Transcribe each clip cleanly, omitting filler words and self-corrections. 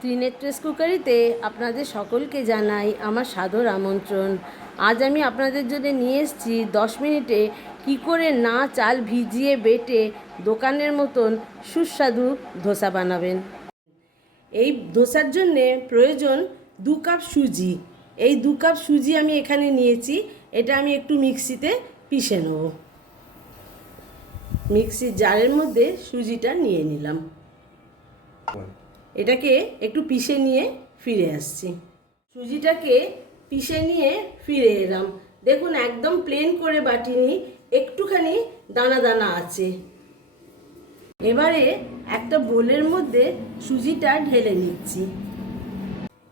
ত্রিনেত্রেস কুকারিতে আপনাদের সকলকে জানাই আমার সাদর আমন্ত্রণ। আজ আমি আপনাদের জন্য নিয়ে এসেছি 10 মিনিটে কি করে না চাল ভিজিয়ে বেটে দোকানের মতন সুস্বাদু ধোসা বানাবেন। এই ধোসার জন্যে প্রয়োজন 2 কাপ সুজি। এই 2 কাপ সুজি আমি এখানে নিয়েছি। এটা আমি একটু মিক্সিতে পিষে নেব। মিক্সির জারের মধ্যে সুজিটা নিয়ে নিলাম। এটাকে একটু পিষে নিয়ে ফিরে আসছি। সুজিটাকে পিষে নিয়ে ফিরে এলাম। দেখুন একদম প্লেন করে বাটিনি, একটুখানি দানা দানা আছে। এবারে একটা বোলের মধ্যে সুজিটা ঢেলে নিচ্ছি।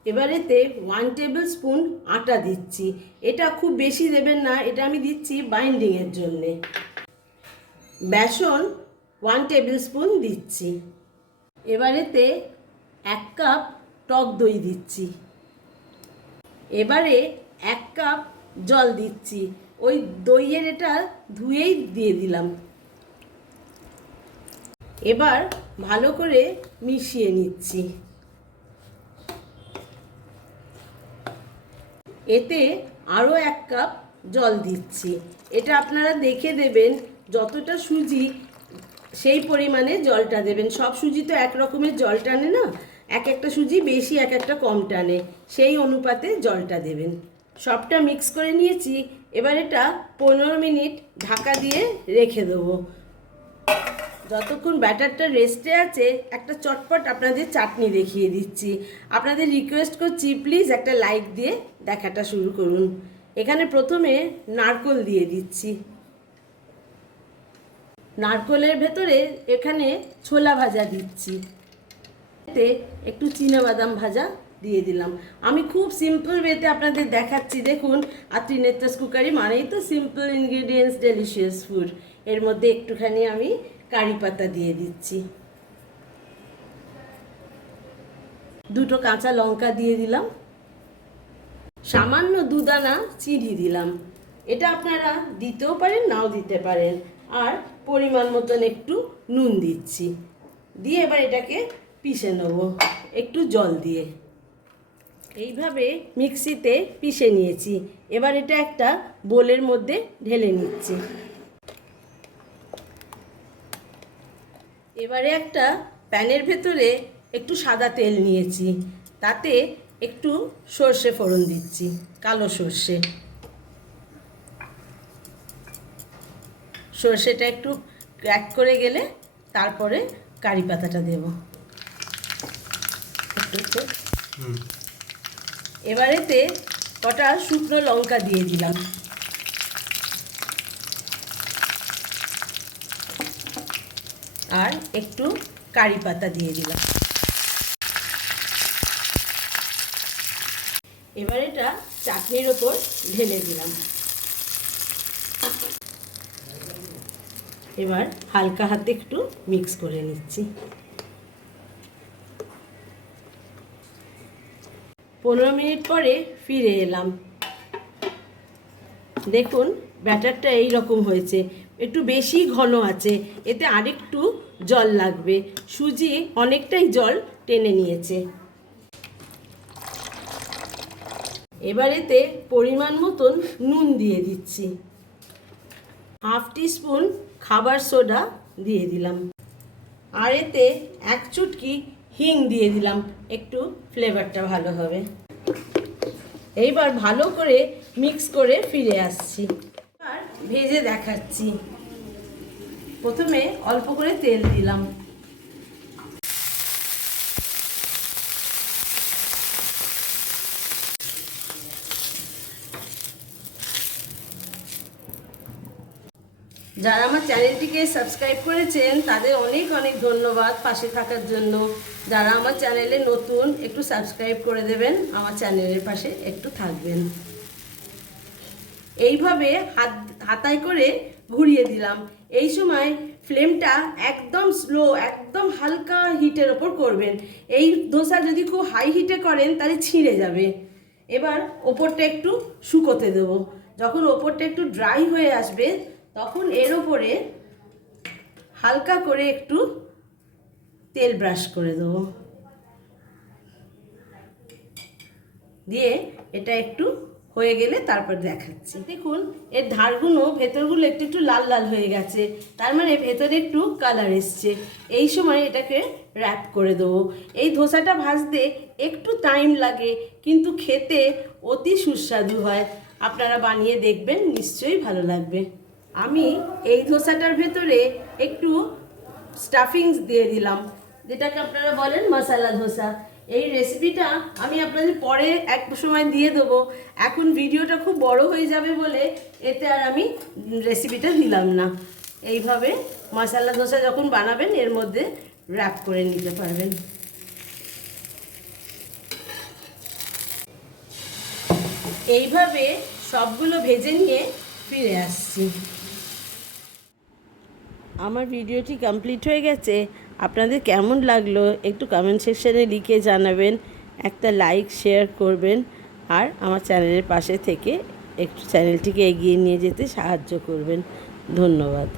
এবারেতে 1 টেবিল স্পুন আটা দিচ্ছি। এটা খুব বেশি দেবেন না, এটা আমি দিচ্ছি বাইন্ডিংয়ের জন্যে। বেসন 1 টেবিল স্পুন দিচ্ছি। এবারেতে 1 কাপ টক দই দিচ্ছি। এবারে 1 কাপ জল দিচ্ছি। ওই দইয়ের এটা ধুয়েই দিয়ে দিলাম। এবার ভালো করে মিশিয়ে নিচ্ছি। এতে আরও 1 কাপ জল দিচ্ছি। এটা আপনারা দেখে দেবেন, যতটা সুজি সেই পরিমাণে জলটা দেবেন। সব সুজি তো এক রকমের জল টানে না, এক একটা সুজি বেশি এক একটা কম টানে, সেই অনুপাতে জলটা দেবেন। সবটা মিক্স করে নিয়েছি। এবার এটা 15 মিনিট ঢাকা দিয়ে রেখে দেবো। যতক্ষণ ব্যাটারটা রেস্টে আছে একটা চটপট আপনাদের চাটনি দেখিয়ে দিচ্ছি। আপনাদের রিকোয়েস্ট করছি প্লিজ একটা লাইক দিয়ে দেখাটা শুরু করুন। এখানে প্রথমে নারকেল দিয়ে দিচ্ছি। নারকেলের ভেতরে এখানে ছোলা ভাজা দিচ্ছি। এতে একটু চীনাবাদাম ভাজা দিয়ে দিলাম। আমি খুব সিম্পল ওয়েতে আপনাদের দেখাচ্ছি। দেখুন, আর ত্রিনেত্রেস কুকারি মানেই তো সিম্পল ইনগ্রিডিয়েন্টস, ডেলিশিয়াস ফুড। এর মধ্যে একটুখানি আমি কারি পাতা দিয়ে দিচ্ছি। 2টো কাঁচা লঙ্কা দিয়ে দিলাম। সামান্য 2 দানা চিনি দিলাম। এটা আপনারা দিতেও পারেন, নাও দিতে পারেন। আর পরিমাণ মতন একটু নুন দিচ্ছি। দিয়ে এবার এটাকে পিষে নেব একটু জল দিয়ে। এইভাবে মিক্সিতে পিষে নিয়েছি। এবার এটা একটা বোলের মধ্যে ঢেলে নিচ্ছি। এবারে একটা প্যানের ভেতরে একটু সাদা তেল নিয়েছি, তাতে একটু সর্ষে ফোড়ন দিচ্ছি, কালো সর্ষে। সর্ষেটা একটু ক্র্যাক করে গেলে তারপরে কারি পাতাটা দেব। এবারেতে কটা শুকনো লঙ্কা দিয়ে দিলাম। আর একটু কারি পাতা দিয়ে দিলাম। এবার এটা চাটনির ওপর ঢেলে দিলাম। এবার হালকা হাতে একটু মিক্স করে নিচ্ছি। 15 মিনিট পরে ফিরে এলাম। দেখুন ব্যাটারটা এই রকম হয়েছে, একটু বেশি ঘন আছে। এতে আরেকটু জল লাগবে। সুজি অনেকটাই জল টেনে নিয়েছে। এবার এতে পরিমাণ মতন নুন দিয়ে দিচ্ছি। 1/2 টিস্পুন খাবার সোডা দিয়ে দিলাম। আর এতে 1 চুটকি হিং দিয়ে দিলাম, একটু ফ্লেভারটা ভালো হবে। এইবার ভালো করে মিক্স করে ফিরে আসছি। আর ভেজে দেখাচ্ছি। প্রথমে অল্প করে তেল দিলাম। যারা আমার চ্যানেলটিকে সাবস্ক্রাইব করেছেন তাদের অনেক অনেক ধন্যবাদ পাশে থাকার জন্য। যারা আমার চ্যানেলে নতুন একটু সাবস্ক্রাইব করে দেবেন, আমার চ্যানেলের পাশে একটু থাকবেন। এইভাবে হাতায় করে ঘুরিয়ে দিলাম। এই সময় ফ্লেমটা একদম স্লো, একদম হালকা হিটের ওপর করবেন। এই ধোসা যদি খুব হাই হিটে করেন তাহলে ছিঁড়ে যাবে। এবার ওপরটা একটু শুকোতে দেবো। যখন ওপরটা একটু ড্রাই হয়ে আসবে তখন এর ওপরে হালকা করে একটু তেল ব্রাশ করে দেবো। দিয়ে এটা একটু হয়ে গেলে তারপর দেখাচ্ছি। দেখুন এর ধারগুলো ভেতরগুলো একটু একটু লাল লাল হয়ে গেছে, তার মানে ভেতরে একটু কালার এসছে। এই সময় এটাকে র্যাপ করে দেবো। এই ধোসাটা ভাজতে একটু টাইম লাগে, কিন্তু খেতে অতি সুস্বাদু হয়। আপনারা বানিয়ে দেখবেন, নিশ্চয়ই ভালো লাগবে। আমি এই ধোসাটার ভেতরে একটু স্টাফিংস দিয়ে দিলাম, যেটাকে আপনারা বলেন মশলা ধোসা। এই রেসিপিটা আমি আপনাদের পরে এক সময় দিয়ে দেবো। এখন ভিডিওটা খুব বড় হয়ে যাবে বলে এতে আর আমি রেসিপিটা দিলাম না। এইভাবে মশলা ধোসা যখন বানাবেন এর মধ্যে র্যাপ করে নিতে পারবেন। এইভাবে সবগুলো ভেজে নিয়ে ফিরে আসছি। আমার ভিডিওটি কমপ্লিট হয়ে গেছে। আপনাদের কেমন লাগলো একটু কমেন্ট সেকশানে লিখে জানাবেন, একটা লাইক শেয়ার করবেন, আর আমার চ্যানেলের পাশে থেকে একটু চ্যানেলটিকে এগিয়ে নিয়ে যেতে সাহায্য করবেন। ধন্যবাদ।